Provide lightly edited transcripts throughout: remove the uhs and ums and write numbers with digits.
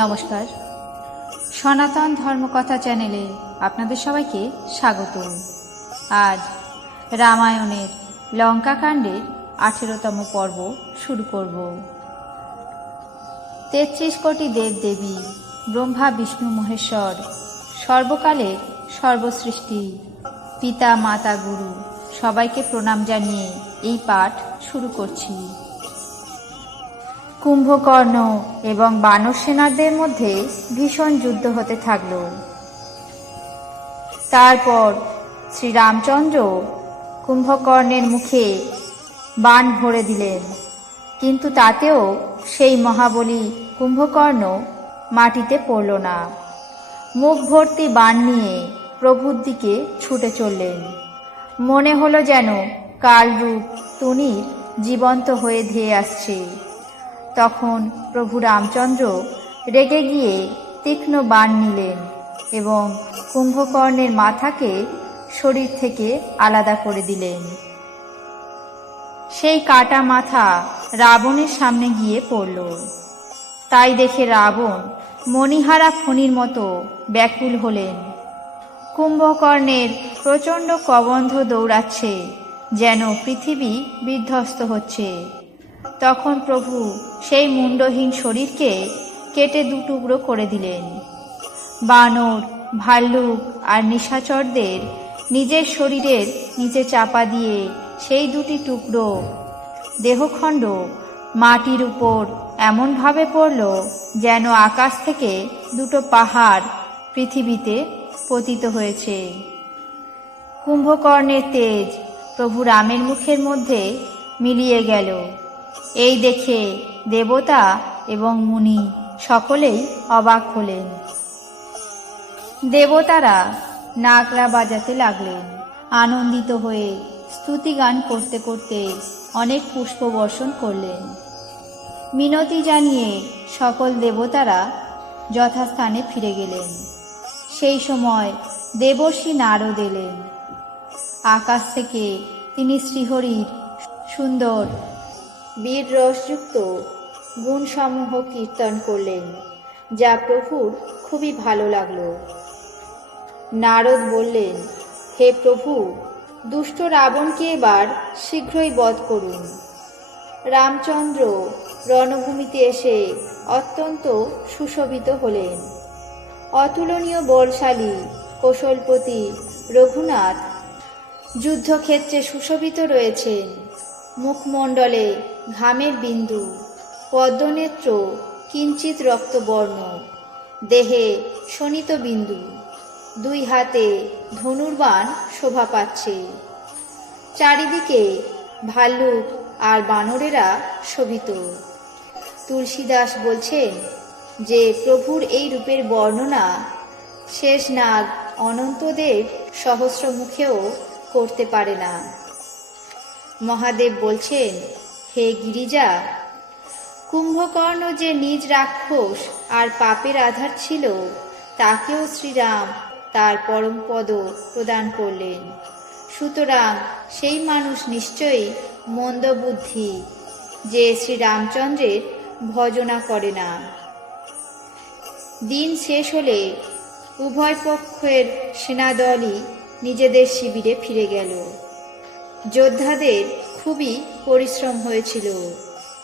নমস্কার, সনাতন ধর্মকথা চ্যানেলে আপনাদের সবাইকে স্বাগত। আজ রামায়ণের লঙ্কাকাণ্ডের 18তম পর্ব শুরু করব। 33 কোটি দেবদেবী, ব্রহ্মা বিষ্ণু মহেশ্বর, সর্বকালের সর্বসৃষ্টি, পিতা মাতা গুরু সবাইকে প্রণাম জানিয়ে এই পাঠ শুরু করছি। কুম্ভকর্ণ এবং বানর সেনাদের মধ্যে ভীষণ যুদ্ধ হতে থাকল। তারপর শ্রীরামচন্দ্র কুম্ভকর্ণের মুখে বাণ ভরে দিলেন, কিন্তু তাতেও সেই মহাবলী কুম্ভকর্ণ মাটিতে পড়ল না। মুখ ভর্তি বাণ নিয়ে প্রভুর দিকে ছুটে চললেন। মনে হলো যেন কালরূপ তুনির জীবন্ত হয়ে ধেয়ে আসছে। তখন প্রভু রামচন্দ্র রেগে গিয়ে তীক্ষ্ণ বাণ নিলেন এবং কুম্ভকর্ণের মাথাকে শরীর থেকে আলাদা করে দিলেন। সেই কাটা মাথা রাবণের সামনে গিয়ে পড়ল। তাই দেখে রাবণ মণিহারা ফণির মতো ব্যাকুল হলেন। কুম্ভকর্ণের প্রচণ্ড কবন্ধ দৌড়াচ্ছে, যেন পৃথিবী বিধ্বস্ত হচ্ছে। তখন প্রভু সেই মুন্ডহীন শরীরকে কেটে দুটুকরো করে দিলেন। বানর, ভাল্লুক আর নিশাচরদের নিজের শরীরের নিচে চাপা দিয়ে সেই দুটি টুকরো দেহখণ্ড মাটির উপর এমনভাবে পড়ল যেন আকাশ থেকে দুটো পাহাড় পৃথিবীতে পতিত হয়েছে। কুম্ভকর্ণের তেজ প্রভু রামের মুখের মধ্যে মিলিয়ে গেল। এই দেখে দেবতা এবং মুনি সকলেই অবাক হলেন। দেবতারা নাগরা বাজাতে লাগলেন। আনন্দিত হয়ে স্তুতিগান করতে করতে অনেক পুষ্প বর্ষণ করলেন। মিনতি জানিয়ে সকল দেবতারা যথাস্থানে ফিরে গেলেন। সেই সময় দেবর্ষি নারদ এলেন। আকাশ থেকে তিনি শ্রীহরির সুন্দর বীর রসযুক্ত গুণসমূহ কীর্তন করলেন, যা প্রভুর খুবই ভালো লাগল। নারদ বললেন, হে প্রভু, দুষ্ট রাবণকে এবার শীঘ্রই বধ করুন। রামচন্দ্র রণভূমিতে এসে অত্যন্ত সুশোভিত হলেন। অতুলনীয় বলশালী কৌশলপতি রঘুনাথ যুদ্ধক্ষেত্রে সুশোভিত রয়েছেন। মুখমণ্ডলে ঘামের বিন্দু, পদ্মনেত্র কিঞ্চিত রক্তবর্ণ, দেহে শোণিত বিন্দু, দুই হাতে ধনুর্বাণ শোভা পাচ্ছে। চারিদিকে ভাল্লুক আর বানরেরা শোভিত। তুলসীদাস বলছেন যে প্রভুর এই রূপের বর্ণনা শেষনাগ অনন্তদেব সহস্র মুখেও করতে পারে না। মহাদেব বলছেন, হে গিরিজা, কুম্ভকর্ণ যে নিজ রাক্ষস আর পাপের আধার ছিল, তাকেও শ্রীরাম তার পরম পদ প্রদান করলেন। সুতরাং সেই মানুষ নিশ্চয়ই মন্দবুদ্ধি, যে শ্রীরামচন্দ্রের ভজনা করে না। দিন শেষ হলে উভয় পক্ষের সেনাদলই নিজেদের শিবিরে ফিরে গেল। যোদ্ধাদের খুবই পরিশ্রম হয়েছিল,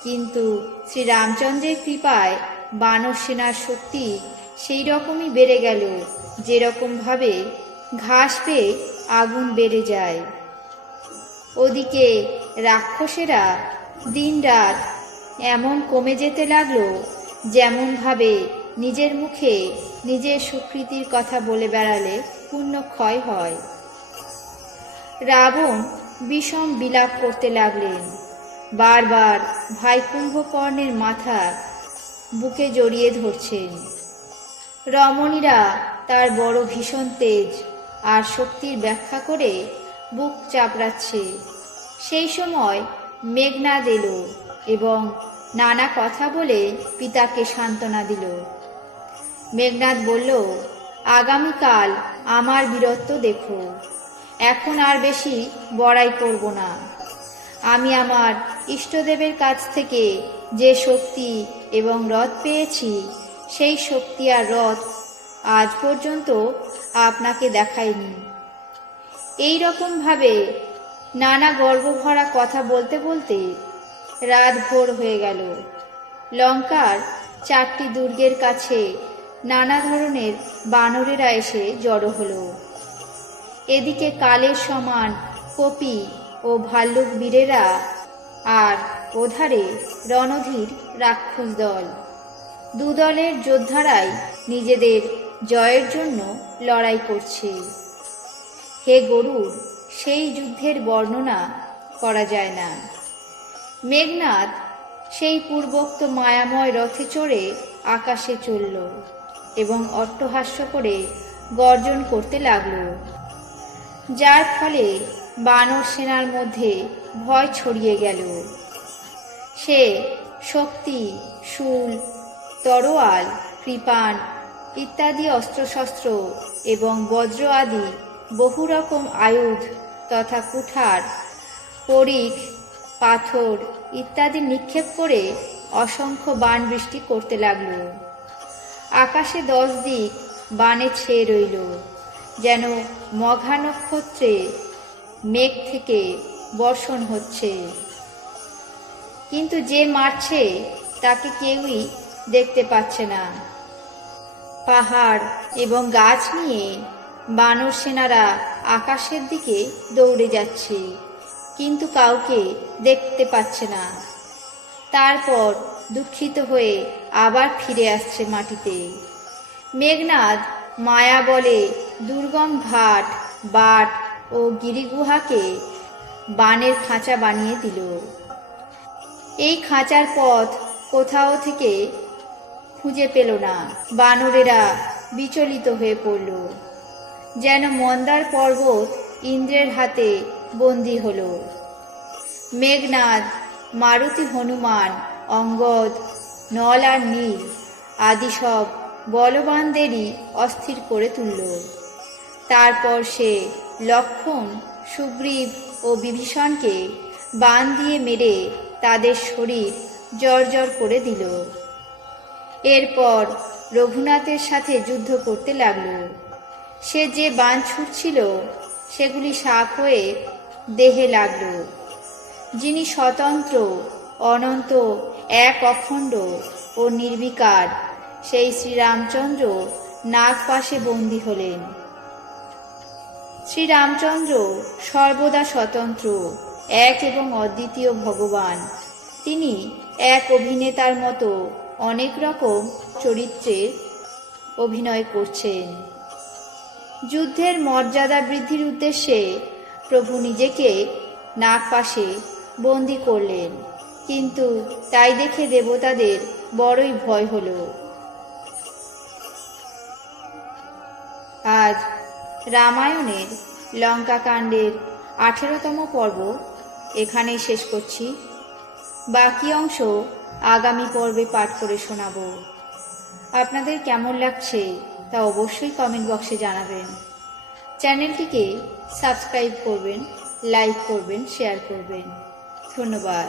কিন্তু শ্রীরামচন্দ্রের কৃপায় বানর সেনার শক্তি সেই রকমই বেড়ে গেল, যেরকমভাবে ঘাস পেয়ে আগুন বেড়ে যায়। ওদিকে রাক্ষসেরা দিনরাত এমন কমে যেতে লাগলো, যেমনভাবে নিজের মুখে নিজের সুকৃতির কথা বলে বেড়ালে পুণ্য ক্ষয় হয়। রাবণ বিষম বিলাপ করতে লাগলেন। বারবার ভাই কুম্ভকর্ণের মাথা বুকে জড়িয়ে ধরছেন। রমণীরা তার বড় ভীষণ তেজ আর শক্তির ব্যাখ্যা করে বুক চাপড়াচ্ছে। সেই সময় মেঘনাদ এলো এবং নানা কথা বলে পিতাকে সান্ত্বনা দিল। মেঘনাদ বলল, আগামীকাল আমার বীরত্ব দেখো। এখন আর বেশি বড়াই করব না। আমি আমার ইষ্টদেবের কাছ থেকে যে শক্তি এবং রথ পেয়েছি, সেই শক্তি আর রথ আজ পর্যন্ত আপনাকে দেখায়নি। এই রকমভাবে নানা গর্বভরা কথা বলতে বলতে রাত ভোর হয়ে গেল। লঙ্কার 4টি দুর্গের কাছে নানা ধরনের বানরেরা এসে জড়ো হলো। এদিকে কালের সমান কপি ও ভাল্লুক বীরেরা, আর ওধারে রণধীর রাক্ষস দল। দুদলের যোদ্ধারাই নিজেদের জয়ের জন্য লড়াই করছে। হে গরুড়, সেই যুদ্ধের বর্ণনা করা যায় না। মেঘনাদ সেই পূর্বোক্ত মায়াময় রথে চড়ে আকাশে চলল এবং অট্টহাস্য করে গর্জন করতে লাগল, যার ফলে বানর সেনার মধ্যে ভয় ছড়িয়ে গেল। সে শক্তি, শূল, তরোয়াল, কৃপাণ ইত্যাদি অস্ত্রশস্ত্র এবং বজ্র আদি বহু রকম আয়ুধ তথা কুঠার, পরিখ, পাথর ইত্যাদি নিক্ষেপ করে অসংখ্য বাণ বৃষ্টি করতে লাগল। আকাশে 10 দিক বাণে ছেয়ে রইল, যেন মঘা নক্ষত্রে মেঘ থেকে বর্ষণ হচ্ছে। কিন্তু যে মারছে তাকে কেউই দেখতে পাচ্ছে না। পাহাড় এবং গাছ নিয়ে বানর সেনারা আকাশের দিকে দৌড়ে যাচ্ছে, কিন্তু কাউকে দেখতে পাচ্ছে না। তারপর দুঃখিত হয়ে আবার ফিরে আসছে মাটিতে। মেঘনাদ মায়া বলে দুর্গম ঘাট, বাট ও গিরিগুহাকে বানের খাঁচা বানিয়ে দিল। এই খাঁচার পথ কোথাও থেকে খুঁজে পেল না। বানরেরা বিচলিত হয়ে পড়ল, যেন মন্দার পর্বত ইন্দ্রের হাতে বন্দী হল। মেঘনাদ মারুতি, হনুমান, অঙ্গদ, নল আর নীল আদি সব বলবানদেরই অস্থির করে তুলল। তারপর সে লক্ষ্মণ, সুগ্রীব ও বিভীষণকে বাণ দিয়ে মেরে তাদের শরীর জর্জর করে দিল। এরপর রঘুনাথের সাথে যুদ্ধ করতে লাগল। সে যে বাণ ছুটছিল সেগুলি শাখ হয়ে দেহে লাগল। যিনি স্বতন্ত্র, অনন্ত, এক অখণ্ড ও নির্বিকার, সেই শ্রীরামচন্দ্র নাগপাশে বন্দী হলেন। শ্রীরামচন্দ্র সর্বদা স্বতন্ত্র, এক এবং অদ্বিতীয় ভগবান। তিনি এক অভিনেতার মতো অনেক রকম চরিত্রের অভিনয় করছেন। যুদ্ধের মর্যাদা বৃদ্ধির উদ্দেশ্যে প্রভু নিজেকে নাগপাশে বন্দী করলেন, কিন্তু তাই দেখে দেবতাদের বড়ই ভয় হল। আজ রামায়ণের লঙ্কাকাণ্ডের 18তম পর্ব এখানেই শেষ করছি। বাকি অংশ আগামী পর্বে পাঠ করে শোনাব। আপনাদের কেমন লাগছে তা অবশ্যই কমেন্ট বক্সে জানাবেন। চ্যানেলটিকে সাবস্ক্রাইব করবেন, লাইক করবেন, শেয়ার করবেন। ধন্যবাদ।